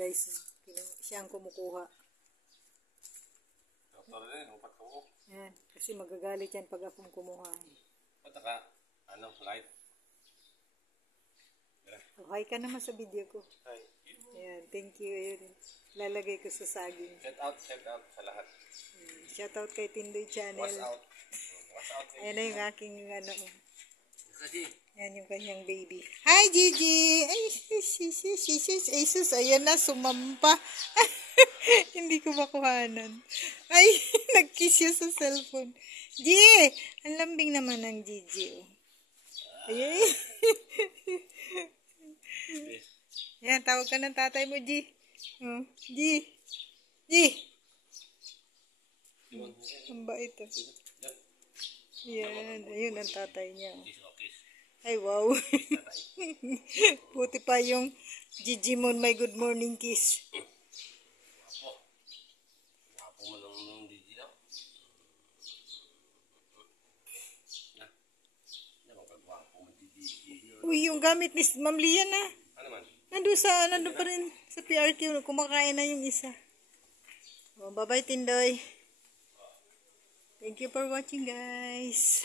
guys. Siya ang kumukuha. Yan. Kasi magagalit yan pag akong kumuha. Punta ka, live. Oh, hi ka naman sa video ko. Hi. Ayan, thank you. Ayun. Lalagay ko sa saging. Shout out sa lahat. Shout out kay Tindoy Channel. Watch out. Ayan na yung aking Ayan yung kanyang baby. Hi, Gigi! Ay, sus, ayan na, sumampa. Hindi ko makuhanan. Ay, nag-kiss siya sa cellphone. G! Ang lambing naman ng Gigi. Oh. Ay, yan, tawag ka ng tatay mo, G. Oh, G. G. Ang bait ito. Yan, ayun ang tatay niya. Ay, wow. Puti pa yung Gigimon, my good morning kiss. Uy, yung gamit ni Ma'am Lian na. Nandun pa rin sa PRQ. Kumakain na yung isa. Oh, bye-bye, Tindoy. Thank you for watching, guys.